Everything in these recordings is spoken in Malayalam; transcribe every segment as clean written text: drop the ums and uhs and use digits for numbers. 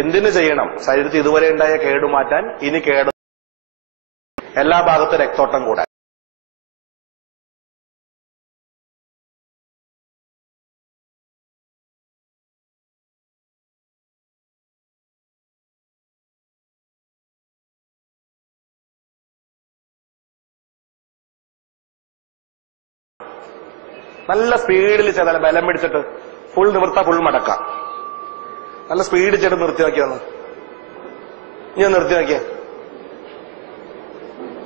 എന്തിനു ചെയ്യണം? ശരീരത്തിൽ ഇതുവരെ ഉണ്ടായ കേടുമാറ്റാൻ, ഇനി കേട് എല്ലാ ഭാഗത്തും രക്തോട്ടം കൂടാൻ. നല്ല സ്പീഡിൽ ചെയ്താൽ ബലം പിടിച്ചിട്ട് ഫുൾ നിവർത്ത ഫുൾ മടക്കാം. നല്ല സ്പീഡിൽ ചെയ്ത് നിർത്തി നോക്കിയാന്ന്. ഇനി നിർത്തി നോക്കിയേ.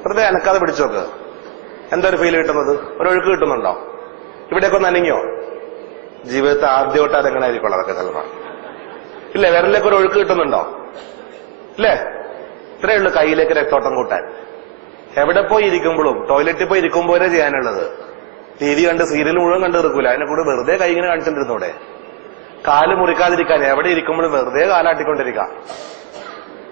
വെറുതെ അനക്കാതെ പിടിച്ചു നോക്ക്. എന്തൊരു ഫീൽ കിട്ടുന്നത്? ഒരൊഴുക്ക് കിട്ടുന്നുണ്ടോ? ഇവിടെയൊക്കെ ഒന്ന് അനങ്ങിയോ? ജീവിതത്തെ ആദ്യമായിട്ട് അതെങ്ങനെ ആയിരിക്കും അതൊക്കെ ചിലപ്പോൾ ഇല്ലേ? വിരലിലേക്ക് ഒരു ഒഴുക്ക് കിട്ടുന്നുണ്ടോ? ഇല്ലേ? ഇത്രയേ ഉള്ളൂ കയ്യിലേക്ക് രക്തോട്ടം കൂട്ടാൻ. എവിടെ പോയി ഇരിക്കുമ്പോഴും, ടോയ്ലറ്റിൽ പോയി ഇരിക്കുമ്പോഴേ ചെയ്യാനുള്ളത്. TV കണ്ട് സീരിയൽ മുഴുവൻ കണ്ടു തീർക്കൂല. അതിനെ കൂടെ വെറുതെ കൈ ഇങ്ങനെ കാണിച്ചിട്ടിരുന്നൂടെ? കാല് മുറിക്കാതിരിക്കാൻ എവിടെ ഇരിക്കുമ്പോഴും വെറുതെ കാലാട്ടിക്കൊണ്ടിരിക്കാം.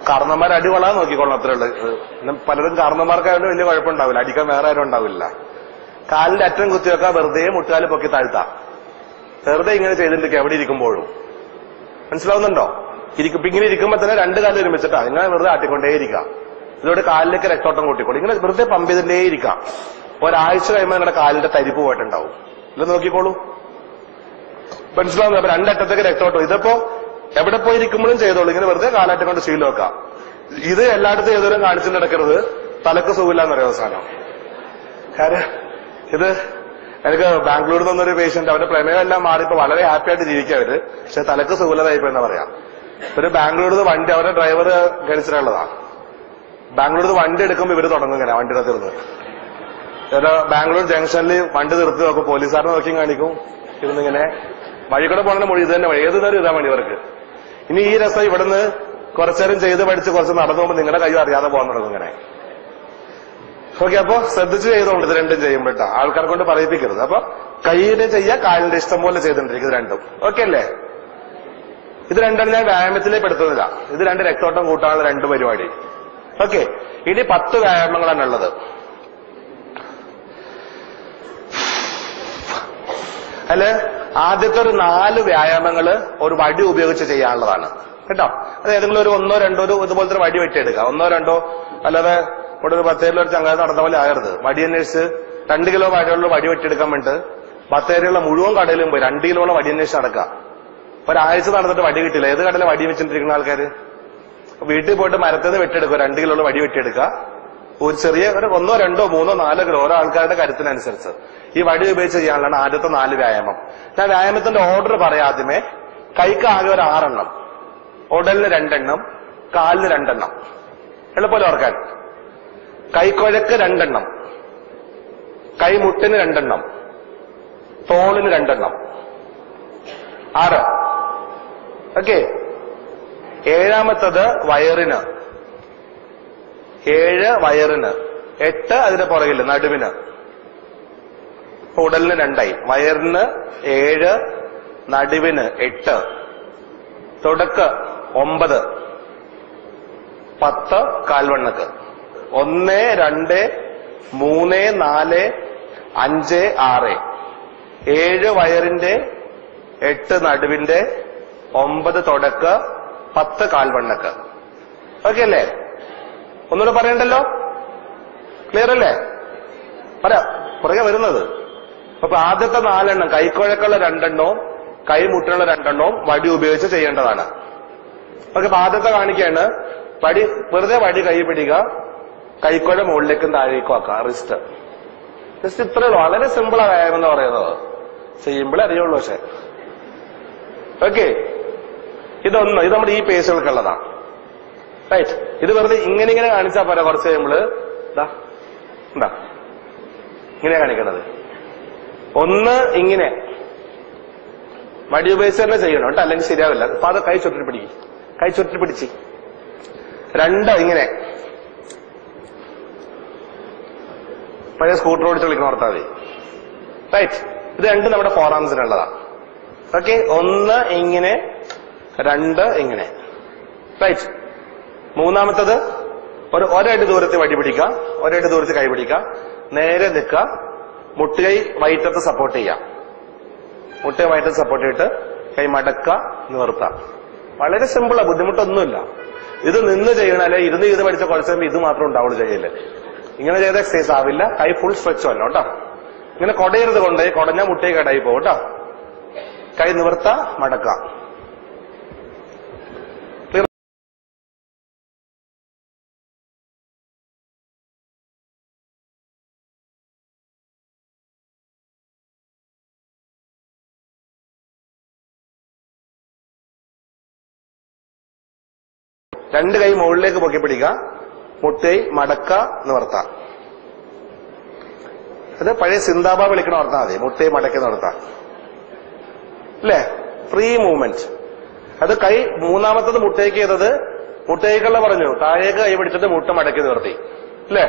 കാരണന്മാർ അടി കൊള്ളാൻ നോക്കിക്കൊള്ളാം. അത്രേ ഉള്ളു. പലരും കാരണന്മാർക്കായാലും വലിയ കുഴപ്പമുണ്ടാവില്ല, അടിക്കാൻ വേറെ ആരും ഉണ്ടാവില്ല. കാലിന്റെ അറ്റം കുത്തിവെക്കാൻ വെറുതെ മുട്ടുകാല് പൊക്കി താഴ്ത്താം. വെറുതെ ഇങ്ങനെ ചെയ്തിട്ടിരിക്കുക എവിടെ ഇരിക്കുമ്പോഴും. മനസ്സിലാവുന്നുണ്ടോ? ഇങ്ങനെ ഇരിക്കുമ്പോ തന്നെ രണ്ട് കാലം ഒരുമിച്ചിട്ടാ ഇങ്ങനെ വെറുതെ ആട്ടിക്കൊണ്ടേയിരിക്കാം. ഇതോടെ കാലിലേക്ക് രക്തോട്ടം കൂട്ടിക്കോളൂ. ഇങ്ങനെ വെറുതെ പമ്പ് ചെയ്തിട്ടേയിരിക്കാം. ഒരാഴ്ച കഴിയുമ്പോൾ നിങ്ങളുടെ കാലിന്റെ തരിപ്പ് പോയിട്ടുണ്ടാവും. ഇത് നോക്കിക്കോളൂ. മനസ്സിലാവുന്നു? അപ്പൊ രണ്ടറ്റത്തേക്ക് രക്തോട്ടം. ഇതിപ്പോ എവിടെ പോയിരിക്കുമ്പോഴും ചെയ്തോളൂ. ഇങ്ങനെ വെറുതെ കാലാറ്റം കൊണ്ട് ശീലം വെക്കാം. ഇത് എല്ലായിടത്തും ഏതൊരും കാണിച്ചു നടക്കരുത്. തലക്ക് സുഖമില്ലാന്ന് പറയാം അവസാനം. കാര്യം ഇത് എനിക്ക് ബാംഗ്ലൂരിൽ നിന്നൊരു പേഷ്യന്റ്, അവരുടെ പ്രമേയം എല്ലാം മാറിയപ്പോ വളരെ ഹാപ്പി ആയിട്ട് ജീവിക്കുക അവര്. പക്ഷെ തലക്ക് സുഖമില്ലാതായിപ്പോയെന്നാ പറയാം. ഒരു ബാംഗ്ലൂരിൽ നിന്ന് വണ്ടി, അവരുടെ ഡ്രൈവർ ഗണിച്ചിട്ടുള്ളതാ. ബാംഗ്ലൂരിൽ നിന്ന് വണ്ടി എടുക്കുമ്പോൾ ഇവര് തുടങ്ങും ഇങ്ങനെ വണ്ടിയുടെ തീർന്ന്. ബാംഗ്ലൂർ ജംഗ്ഷനിൽ വണ്ടി നിർത്തി നോക്കും, പോലീസുകാരനെ നോക്കിയും കാണിക്കും. ഇരുന്നിങ്ങനെ വഴി കൂടെ പോകണ മൊഴി ഇത് തന്നെ വഴി, ഏത് നേരം ഇതാ മണി ഇവർക്ക്. ഇനി ഈ രസം ഇവിടുന്ന് കുറച്ചേരം ചെയ്ത് പഠിച്ച് കുറച്ച് നടന്നു പോകുമ്പോൾ നിങ്ങളുടെ കൈ അറിയാതെ പോകാൻ തുടങ്ങും ഇങ്ങനെ. ഓക്കെ, അപ്പൊ ശ്രദ്ധിച്ച് ചെയ്തോണ്ട് ഇത് രണ്ടും ചെയ്യുമ്പോട്ടാ, ആൾക്കാരെ കൊണ്ട് പറയിപ്പിക്കരുത്. അപ്പൊ കൈയുടെ ചെയ്യാ, കാലിന്റെ ഇഷ്ടം പോലെ ചെയ്തോണ്ടിരിക്കും. ഇത് രണ്ടും ഓക്കെ അല്ലേ? ഇത് രണ്ടാണ് ഞാൻ വ്യായാമത്തിലേക്ക് പെടുത്തുന്നില്ല. ഇത് രണ്ട് രക്തോട്ടം കൂട്ടാനുള്ള രണ്ട് പരിപാടി. ഓക്കെ, ഇനി 10 വ്യായാമങ്ങളാണ് ഉള്ളത്. അല്ലെ ആദ്യത്തെ ഒരു 4 വ്യായാമങ്ങള് ഒരു വടി ഉപയോഗിച്ച് ചെയ്യാനുള്ളതാണ് കേട്ടോ. അത് ഏതെങ്കിലും ഒരു 1 2 ഇതുപോലത്തെ ഒരു വടി വെട്ടിയെടുക്കുക. 1 2 അല്ലാതെ ഇവിടെ ഒരു 10 കിലോ ഒരു ചങ്ങാതി നടന്ന പോലെ ആകരുത്. വടി അന്വേഷിച്ച് 2 കിലോ വടിയുള്ള വടി വെട്ടിയെടുക്കാൻ വേണ്ടിട്ട് 10 കിലോയുള്ള മുഴുവൻ കടയിലും പോയി 2 കിലോളം വടി അന്വേഷിച്ച് നടക്കുക. ഒരാഴ്ച നടന്നിട്ട് വടി കിട്ടില്ല. ഏത് കടയിലെ വടി വെച്ചിട്ടിരിക്കുന്ന ആൾക്കാര് വീട്ടിൽ പോയിട്ട് മരത്തിൽ നിന്ന് വെട്ടിയെടുക്കുക. 2 കിലോയുള്ള വടി വെട്ടിയെടുക്കുക. ഒരു ചെറിയ ഒരു 1 2 3 4 കിലോ ഓരോ ആൾക്കാരുടെ കരുത്തിനനുസരിച്ച് ഈ വടി ഉപയോഗിച്ച് ചെയ്യാനുള്ളതാണ് ആദ്യത്തെ 4 വ്യായാമം. ഞാൻ വ്യായാമത്തിന്റെ ഓർഡർ പറയാം. ആദ്യമേ കൈക്ക് ആകെ ഒരു 6 എണ്ണം, ഉടലിന് 2 എണ്ണം, കാലിന് 2 എണ്ണം. എളുപ്പമല്ലോ ഓർക്കാൻ. കൈക്കുഴക്ക് 2 എണ്ണം, കൈമുട്ടിന് 2 എണ്ണം, തോളിന് 2 എണ്ണം. 6. ഓക്കെ. 7ാമത്തത് വയറിന്. 7 വയറിന്, 8 അതിന്റെ പുറകില് നടുവിന്. ഉടലിന് 2ആയി. വയറിന് 7, നടുവിന് 8, തുടക്ക് 9, 10 കാൽവണ്ണക്ക്. 1 2 3 4 5 6. 7 വയറിന്റെ, 8 നടുവിന്റെ, 9 തുടക്ക്, 10 കാൽവണ്ണക്ക്. ഓക്കെ അല്ലേ? ഒന്നുകൂടെ പറയണ്ടല്ലോ? ക്ലിയർ അല്ലേ? പറയാം, പുറകെ വരുന്നത്. അപ്പൊ ആദ്യത്തെ 4 എണ്ണം കൈക്കുഴക്കുള്ള 2 എണ്ണവും കൈമുട്ടിനുള്ള 2 എണ്ണവും വടി ഉപയോഗിച്ച് ചെയ്യേണ്ടതാണ്. ഓക്കെ, അപ്പൊ ആദ്യത്തെ കാണിക്കാണ് വടി. വെറുതെ വടി കൈ പിടിക്കുക, കൈക്കുഴ മുകളിലേക്കും താഴേക്കും ആക്കുക. റിസ്റ്റ് ഇത്രയുള്ളൂ. വളരെ സിമ്പിൾ വ്യായാമം എന്ന് പറയുന്നത്. ചെയ്യുമ്പോഴേ അറിയുള്ളൂ. പക്ഷെ ഓക്കെ, ഇത് നമ്മുടെ ഈ പേശുകൾക്കുള്ളതാണ്. റൈറ്റ്. ഇത് വെറുതെ ഇങ്ങനെ കാണിച്ചാൽ പോരാ. കുറച്ച് കഴിയുമ്പോൾ എന്താ ഇങ്ങനെയാ കാണിക്കണത്. 1 ഇങ്ങനെ വടി ഉപയോഗിച്ച് തന്നെ ചെയ്യണം കേട്ടോ, അല്ലെങ്കിൽ ശരിയാവില്ല. അപ്പൊ അത് കൈ ചുറ്റി പിടിക്കും, കൈ ചുറ്റി പിടിച്ച്. 2 ഇങ്ങനെ പഴയ സ്കൂട്ടർ ഓടിച്ച് വിളിക്കണം ഓർത്താൽ മതി. റൈറ്റ്. ഇത് 2 നമ്മുടെ ഫോർ ആംസിനുള്ളതാണ്. ഓക്കെ. 1 ഇങ്ങനെ, 2 ഇങ്ങനെ. റൈറ്റ്. 3ാമത്തത് ഒരടി ദൂരത്തിൽ വടി പിടിക്കുക, ഒരടി ദൂരത്തിൽ കൈ പിടിക്കുക, നേരെ നിൽക്കുക, മുട്ടുകൈ വയറ്റത്ത് സപ്പോർട്ട് ചെയ്യാം. മുട്ടുകൈ വയറ്റത്ത് സപ്പോർട്ട് ചെയ്തിട്ട് കൈ മടക്കുക, നിവർത്തുക. വളരെ സിമ്പിളാ, ബുദ്ധിമുട്ടൊന്നുമില്ല. ഇത് നിന്ന് ചെയ്യണല്ലേ, ഇരുന്ന് ചെയ്ത് പഠിച്ച കുറച്ച് ഇത് മാത്രം ഉണ്ടാവുള്ളൂ ചെയ്യല്. ഇങ്ങനെ ചെയ്ത എക്സസൈസ് ആവില്ല. കൈ ഫുൾ സ്ട്രെച്ച് അല്ല കേട്ടോ. ഇങ്ങനെ കൊടയരുത്, കൊണ്ടുപോയി കൊടഞ്ഞ മുട്ടയെ കടായി പോകും കേട്ടോ. കൈ നിവർത്ത, മടക്ക. രണ്ട് കൈ മുകളിലേക്ക് പൊക്കി പിടിക്കുക, മുട്ടൈ മടക്ക, നിവർത്ത. അത് പഴയ സിന്താബ വിളിക്കണ ഓർത്താൽ മതി. മുട്ടൈ മടക്കി നിർത്താം അല്ലേ, ഫ്രീ മൂവ്മെന്റ്. അത് കൈ മൂന്നാമത്തത് മുട്ടയ്ക്ക് ചെയ്തത് മുട്ടയ്ക്കുള്ള പറഞ്ഞു, താഴേക്ക് കൈ പിടിച്ചിട്ട് മുട്ട മടക്കി നിർത്തി അല്ലേ.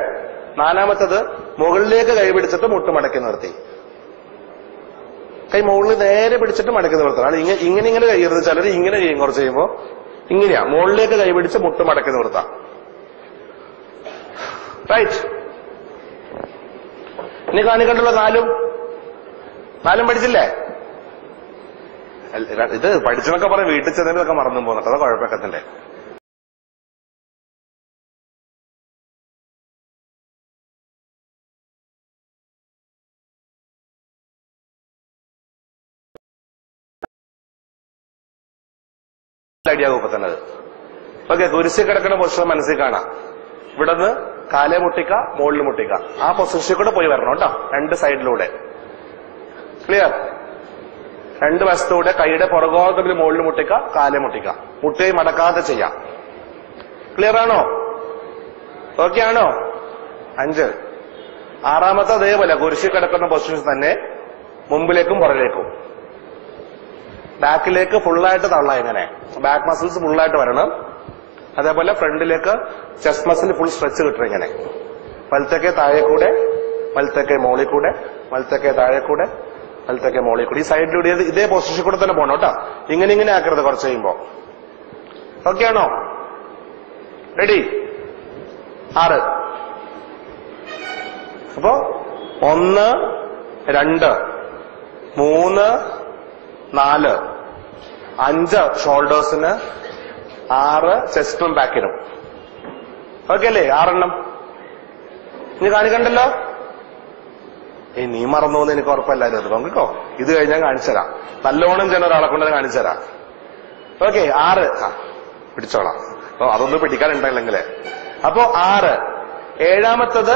നാലാമത്തത് മുകളിലേക്ക് കൈ പിടിച്ചിട്ട് മുട്ട മടക്കി നിർത്തി. കൈ മുകളിൽ നേരെ പിടിച്ചിട്ട് മടക്കി നിർത്തണം. ഇങ്ങനെ ഇങ്ങനെ കഴിയരുത്. ചിലർ ഇങ്ങനെ ചെയ്യും, കുറച്ച് ചെയ്യുമ്പോ ഇങ്ങനെയാ, മുകളിലേക്ക് കൈ പിടിച്ച് മുട്ട മടക്കി നിർത്താം. റൈറ്റ്. ഇനി കാണിക്കണ്ടുള്ള നാലും പഠിച്ചില്ലേ? ഇത് പഠിച്ചെന്നൊക്കെ പറയും, വീട്ടിൽ ചെന്നതൊക്കെ മറന്നു പോകുന്നുണ്ട്. അത് കുഴപ്പക്കത്തിന്റെ. ഐഡിയ ഇപ്പൊ തന്നെ. ഓക്കെ, കുരിശി കിടക്കുന്ന പൊസിഷൻ മനസ്സിൽ കാണാം. ഇവിടുന്ന് കാലേ മുട്ടിക്ക, മുകളിൽ മുട്ടിക്ക. ആ പൊസിഷനിൽ കൂടെ പോയി വരണം കേട്ടോ, രണ്ട് സൈഡിലൂടെ. ക്ലിയർ? രണ്ട് വശത്തൂടെ കൈയുടെ പുറകോട്ടത്തിൽ മുകളിൽ മുട്ടിക്ക, കാലേ മുട്ടിക്ക. മുട്ടയും മടക്കാതെ ചെയ്യാം. ക്ലിയർ ആണോ? ഓക്കെ ആണോ? 5. ആറാമത്തെ അതേപോലെ കുരിശി കിടക്കുന്ന പൊസിഷൻ തന്നെ, മുമ്പിലേക്കും പുറകിലേക്കും. ബാക്കിലേക്ക് ഫുള്ളായിട്ട് തള്ള. ഇങ്ങനെ ബാക്ക് മസിൽസ് ഫുള്ളായിട്ട് വരണം. അതേപോലെ ഫ്രണ്ടിലേക്ക് ചെസ്റ്റ് മസിൽ ഫുൾ സ്ട്രെച്ച് കിട്ടണം. ഇങ്ങനെ വലത്തേക്ക് താഴെ കൂടെ, വലത്തേക്ക് മോളിൽ കൂടെ, വലത്തേക്ക് താഴെ കൂടെ, വലത്തേക്ക് മോളിൽ കൂടെ. ഈ സൈഡിലൂടെ ഇതേ പൊസിഷൻ കൂടെ തന്നെ പോകണം കേട്ടോ. ഇങ്ങനെ ആക്കരുത് കുറച്ച് കഴിയുമ്പോ. ഓക്കെ ആണോ? റെഡി? 6. അപ്പോ 1, 2, 3, 4, 5 ഷോൾഡേഴ്സിന്, 6 ചെസ്റ്റും ബാക്കിനും. ഓക്കെ അല്ലേ? 6 എണ്ണം. ഇനി കാണിക്കണ്ടല്ലോ. നീ മറന്നു എന്ന് എനിക്ക് ഉറപ്പല്ലായിരുന്നു. അത് നോക്കിക്കോ, ഇത് കഴിഞ്ഞാൽ കാണിച്ചുതരാം. നല്ലോണം ചെന്ന ഒരാളെ കൊണ്ടത് കാണിച്ചുതരാം. ഓക്കെ, 6 പിടിച്ചോളാം. അതൊന്നും പിടിക്കാനുണ്ടെങ്കിലേ. അപ്പോ 6. 7ാമത്തത്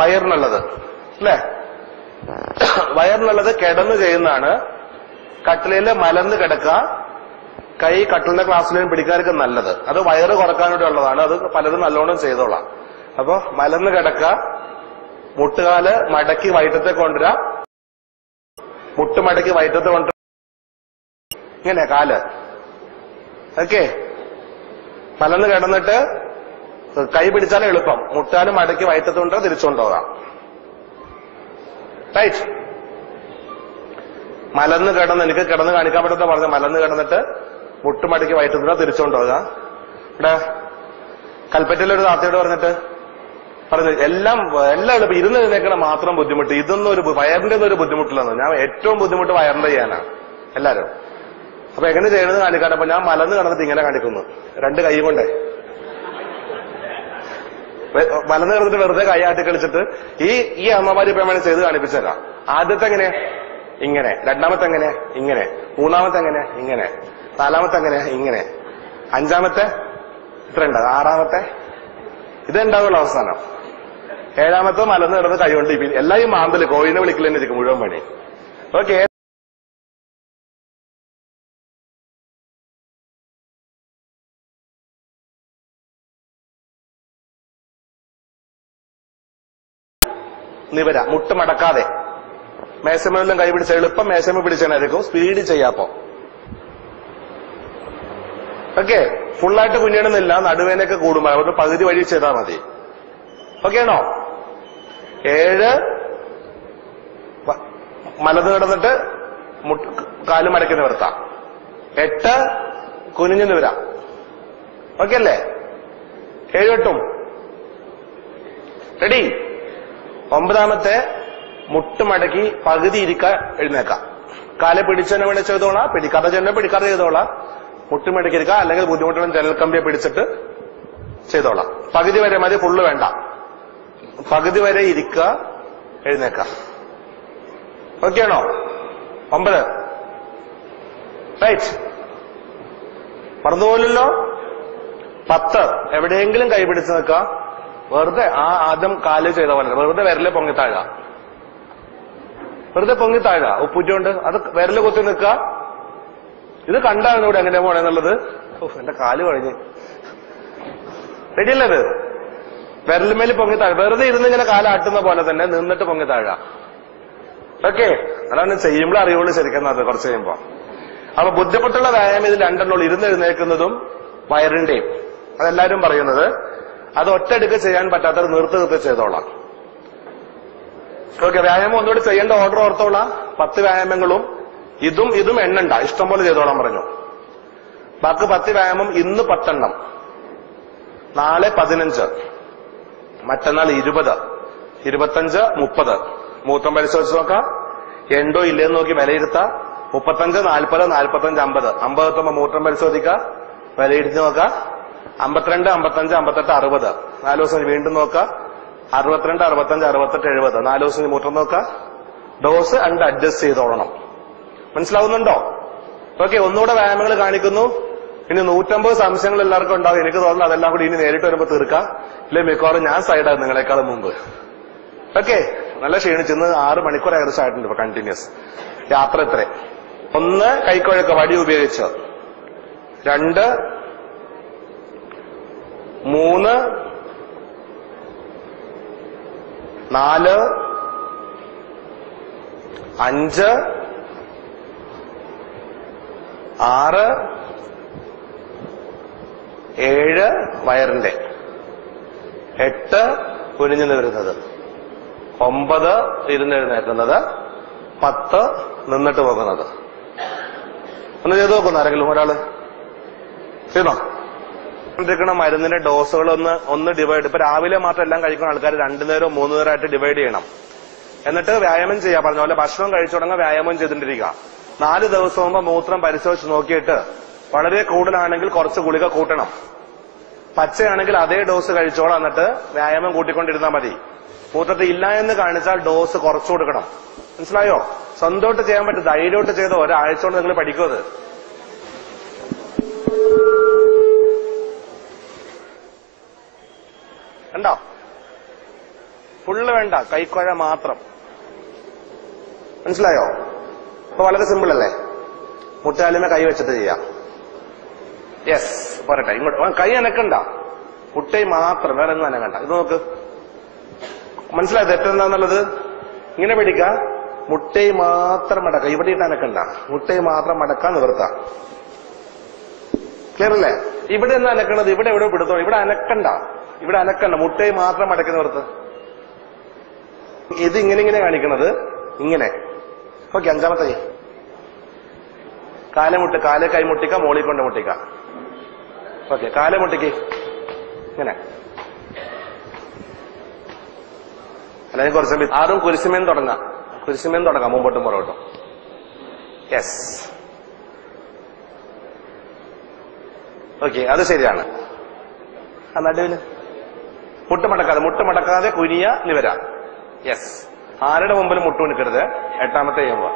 വയറിനുള്ളത് അല്ലേ. വയറിനുള്ളത് കിടന്ന് ചെയ്യുന്നതാണ്. കട്ടിലയില് മലർന്ന് കിടക്കുക, കൈ കട്ടിലിന്റെ ക്ലാസ്സിലും പിടിക്കാർക്ക് നല്ലത്. അത് വയറ് കുറക്കാൻ വേണ്ടി ഉള്ളതാണ്. അത് പലരും നല്ലോണം ചെയ്തോളാം. അപ്പൊ മലർന്ന് കിടക്കുക, മുട്ടുകാല് മടക്കി വയറ്റത്തെ കൊണ്ടുവരാ, മുട്ട് മടക്കി വയറ്റത്തെ കൊണ്ടുവരാ, ഇങ്ങനെ കാല്. ഓക്കെ, മലർന്ന് കിടന്നിട്ട് കൈ പിടിച്ചാലും എളുപ്പം. മുട്ടാല് മടക്കി വയറ്റത്ത് കൊണ്ടുവരാ, തിരിച്ചുകൊണ്ടുപോകാം. റൈറ്റ്? മലന്ന് കിടന്ന്, എനിക്ക് കിടന്ന് കാണിക്കാൻ പറ്റുന്ന പറഞ്ഞ, മലന്ന് കിടന്നിട്ട് മുട്ടുമടക്കി വയറ്റുന്ന തിരിച്ചുകൊണ്ടുപോകുക. ഇവിടെ കൽപ്പറ്റയിലൊരു താത്തയോട് പറഞ്ഞു എല്ലാം എളുപ്പം, ഇരുന്ന് എഴുന്നേക്കണം മാത്രം ബുദ്ധിമുട്ട്. ഇതൊന്നും ഒരു വയറിന്റെ ഒന്നും ഒരു ബുദ്ധിമുട്ടില്ലെന്ന്. ഞാൻ ഏറ്റവും ബുദ്ധിമുട്ട് വയറിന്റെ ചെയ്യാനാണ് എല്ലാരും. അപ്പൊ എങ്ങനെ ചെയ്യണമെന്ന് കാണിക്കാൻ. അപ്പൊ ഞാൻ മലന്ന് കിടന്നിട്ട് ഇങ്ങനെ കാണിക്കുന്നു, 2 കൈ കൊണ്ടേ. മലന്ന് കിടന്നിട്ട് വെറുതെ കൈ ആട്ടി കളിച്ചിട്ട് ഈ അമ്മമാര് ഇപ്പൊ വേണേൽ ചെയ്ത് കാണിപ്പിച്ചു തരാം. ആദ്യത്തെ എങ്ങനെ? ഇങ്ങനെ. 2ാമത്തെ എങ്ങനെ? ഇങ്ങനെ. 3ാമത്തെ എങ്ങനെ? ഇങ്ങനെ. 4ാമത്തെ എങ്ങനെ? ഇങ്ങനെ. 5ാമത്തെ ഇത്രയുണ്ട്. 6ാമത്തെ ഇതുണ്ടാവുള്ള അവസാനം. 7ാമത്തെ മലന്ന് കിടന്ന് കൈകൊണ്ട് എല്ലാം ഈ മാന്തല് കോഴിനെ വിളിക്കലെന്നെ ഇരിക്കും മുഴുവൻ പണി. ഓക്കെ, നിവര, മുട്ട് മടക്കാതെ മേശമെല്ലാം കൈ പിടിച്ച എളുപ്പം മേശമ പിടിച്ചായിരിക്കും. സ്പീഡ് ചെയ്യാപ്പോ. ഓക്കെ, ഫുള്ളായിട്ട് കുഞ്ഞിടുന്നില്ല, നടുവേനൊക്കെ കൂടുമ്പോ അവർക്ക് പകുതി വഴി ചെയ്താൽ മതി. ഓക്കെ ആണോ? 7 മലന്ന് കിടന്നിട്ട് കാല് മടക്കി നിവർത്താം. 8 കുനിഞ്ഞു നിവരാം. ഓക്കെ അല്ലേ? 7 8 റെഡി? 9ാമത്തെ മുട്ട് മടക്കി പകുതി ഇരിക്കാൻ എഴുന്നേക്കാം. കാലെ പിടിച്ചെന്നെ വേണേ ചെയ്തോളാം, പിടിക്കാതെ ചെന്നെ പിടിക്കാതെ ചെയ്തോളാം. മുട്ടുമടക്കിയിരിക്കുക, അല്ലെങ്കിൽ ബുദ്ധിമുട്ടുള്ള ജനൽ കമ്പിയെ പിടിച്ചിട്ട് ചെയ്തോളാം. പകുതി വരെ മതി, ഫുള്ള് വേണ്ട. പകുതി വരെ ഇരിക്കുക, എഴുന്നേക്കാം. ഓക്കെ ആണോ? 9 റൈറ്റ്. മറന്നുപോലല്ലോ. 10 എവിടെയെങ്കിലും കൈ പിടിച്ച് നിൽക്കുക. വെറുതെ ആദ്യം കാല് ചെയ്ത പോലെ വെറുതെ വിരല് പൊങ്ങിത്താഴ, വെറുതെ പൊങ്ങിത്താഴ ഉപ്പൂറ്റുകൊണ്ട് അത് വിരല് കുത്തി നിൽക്കുക. ഇത് കണ്ടാണ് ഇവിടെ എങ്ങനെ പോണെന്നുള്ളത്. എന്റെ കാല് കഴിഞ്ഞ് റെഡിയല്ലത്. വിരലുമേല് പൊങ്ങിത്താഴ, വെറുതെ ഇരുന്ന് ഇങ്ങനെ കാലാട്ടുന്ന പോലെ തന്നെ നിന്നിട്ട് പൊങ്ങിത്താഴ. ഓക്കെ, അതാണ് ചെയ്യുമ്പോൾ അറിയുള്ളൂ ശരിക്കും അത് കുറച്ച് കഴിയുമ്പോ. അപ്പൊ ബുദ്ധിമുട്ടുള്ള വ്യായാമം ഇതിൽ രണ്ടെണ്ണുള്ളൂ, ഇരുന്ന് എഴുന്നേൽക്കുന്നതും വയറിന്റെയും. അതെല്ലാരും പറയുന്നത്. അത് ഒറ്റയടിക്ക് ചെയ്യാൻ പറ്റാത്തത് നിർത്തി ചെയ്തോളാം. ഓക്കെ, വ്യായാമം ഒന്നുകൂടി ചെയ്യേണ്ട ഓർഡർ ഓർത്തോളാം. 10 വ്യായാമങ്ങളും ഇതും എണ്ണണ്ട, ഇഷ്ടം പോലെ ചെയ്തോളാൻ പറഞ്ഞു. ബാക്കി 10 വ്യായാമം ഇന്ന് 10 എണ്ണം, നാളെ 15, മറ്റന്നാൾ 20, 25, 30. മൂത്രം പരിശോധിച്ച് നോക്കാം, എണ്ടോ ഇല്ലേന്ന് നോക്കി വിലയിരുത്താം. 35, 40, 45, 50. 50 എത്തുമ്പോ മൂത്രം പരിശോധിക്കുക, വിലയിരുത്തി നോക്കാം. 52, 55, 58, 60. 4 ദിവസം വീണ്ടും നോക്കാം. 62, 65, 68, 70. 4 ദിവസം മൂത്രം നോക്കാം. ഡോസ് അഡ്ജസ്റ്റ് ചെയ്തോളണം. മനസ്സിലാവുന്നുണ്ടോ? ഓക്കെ, ഒന്നുകൂടെ വ്യായാമങ്ങൾ കാണിക്കുന്നു. ഇനി 150 സംശയങ്ങൾ എല്ലാവർക്കും ഉണ്ടാവും. എനിക്ക് തോന്നുന്നു അതെല്ലാം കൂടി ഇനി നേരിട്ട് വരുമ്പോൾ തീർക്കാം. ഇല്ലേ മിക്കവാറും ഞാൻ സൈഡാണ് നിങ്ങളെക്കാളും മുമ്പ്. ഓക്കെ, നല്ല ക്ഷീണിച്ച് ഇന്ന് 6 മണിക്കൂർ ഏകദേശം ആയിട്ടുണ്ട് ഇപ്പൊ കണ്ടിന്യൂസ് യാത്ര. എത്ര? 1 കൈക്കുഴക്ക വടി ഉപയോഗിച്ച്, 2, 3, 4, 5, 6, 7 വയറിന്റെ, 8 കുനിഞ്ഞു നിവരുന്നത്, 9 ഇരുന്നെഴുന്നേക്കുന്നത്, 10 നിന്നിട്ട് പോകുന്നത്. ഒന്ന് ചെയ്തു നോക്കുന്നു ആരെങ്കിലും ഒരാള് ചെയ്തോ? മരുന്നിന്റെ ഡോസുകൾ ഒന്ന് ഡിവൈഡ്. ഇപ്പൊ രാവിലെ മാത്രം എല്ലാം കഴിക്കുന്ന ആൾക്കാർ 2 നേരോ 3 നേരോ ആയിട്ട് ഡിവൈഡ് ചെയ്യണം. എന്നിട്ട് വ്യായാമം ചെയ്യാൻ പറഞ്ഞ പോലെ ഭക്ഷണം കഴിച്ചു തുടങ്ങാൻ വ്യായാമം ചെയ്തിട്ടിരിക്കുക. 4 ദിവസം മുമ്പ് മൂത്രം പരിശോധിച്ച് നോക്കിയിട്ട് വളരെ കൂടുതലാണെങ്കിൽ കുറച്ച് ഗുളിക കൂട്ടണം. പച്ചയാണെങ്കിൽ അതേ ഡോസ് കഴിച്ചോളാം. എന്നിട്ട് വ്യായാമം കൂട്ടിക്കൊണ്ടിരുന്നാൽ മതി. മൂത്രത്തിൽ ഇല്ല എന്ന് കാണിച്ചാൽ ഡോസ് കുറച്ചു കൊടുക്കണം. മനസ്സിലായോ? സ്വന്തമായിട്ട് ചെയ്യാൻ പറ്റും. ധൈര്യമായിട്ട് ചെയ്തോ. ഒരാഴ്ച കൊണ്ട് നിങ്ങൾ പഠിക്കും. അത് കണ്ടോ? ഫുള്ള് വേണ്ട, കൈക്കുഴ മാത്രം. മനസ്സിലായോ? അപ്പൊ വളരെ സിമ്പിൾ അല്ലേ? മുട്ടാലുമേ കൈ വെച്ചിട്ട് ചെയ്യാം. യെസ്, പോരട്ടെ. ഇങ്ങോട്ട് കൈ അനക്കണ്ട, മുട്ടൈ മാത്രം, വേറെ ഒന്നും അനക്കണ്ട. ഇത് നോക്ക്, മനസ്സിലായത് തെറ്റെന്താന്നുള്ളത്? ഇങ്ങനെ പിടിക്ക, മുട്ടൈ മാത്രം മടക്ക. ഇവിടെ ഇട്ട് അനക്കണ്ട, മുട്ടൈ മാത്രം മടക്കാൻ നിവർത്താം. ക്ലിയർ അല്ലേ? ഇവിടെ എന്താ അനക്കണത്? ഇവിടെ എവിടെ പിടുത്തോ? ഇവിടെ അനക്കണ്ട, ഇവിടെ അനക്കണ്ട, മുട്ടൈ മാത്രം മടക്കി നിവർത്ത്. ഇത് ഇങ്ങനെ കാണിക്കണത് ഇങ്ങനെ. ഓക്കെ, 5ാമത്തെ കൈ. കാലമുട്ട്, കാല് കൈ മുട്ടിക്ക, മോളിൽ കൊണ്ട് മുട്ടിക്ക. ഓക്കെ, കാല് മുട്ടിക്ക് ഇങ്ങനെ. അല്ലെങ്കിൽ കുറച്ച് ആദ്യം കുരിശുമേൻ തുടങ്ങാം. കുരിശുമേൻ തുടങ്ങാം, മുമ്പോട്ടും പുറകോട്ടും. യെസ്, ഓക്കെ, അത് ശരിയാണ്. ആ നടുവിന് മുട്ട് മടക്കാതെ കുനിയ നിവര. യെസ്, ആരുടെ മുമ്പിൽ മുട്ടു നിൽക്കരുത്. 8ാമത്തെ ചെയ്യുമ്പോ.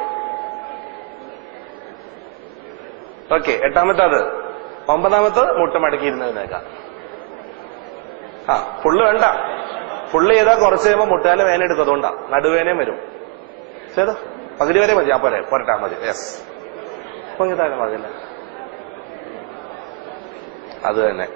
ഓക്കെ, 8ാമത്തെ അത്. 9ാമത്തെ മുട്ട് മടക്കിയിരുന്നതിനേക്കാം. ഫുള്ള് വേണ്ട. ഫുള്ള് ചെയ്താൽ കുറച്ച് കഴിയുമ്പോൾ മുട്ടുകാല വേന എടുക്കും. അതുകൊണ്ടാ നടുവേനയും വരും. ചെയ്തോ, പകുതി വരെ മതി. പോരട്ടാ മതി. യെസ്, പൊങ്ങിത്താഴ മതിയല്ലേ? അത് തന്നെ.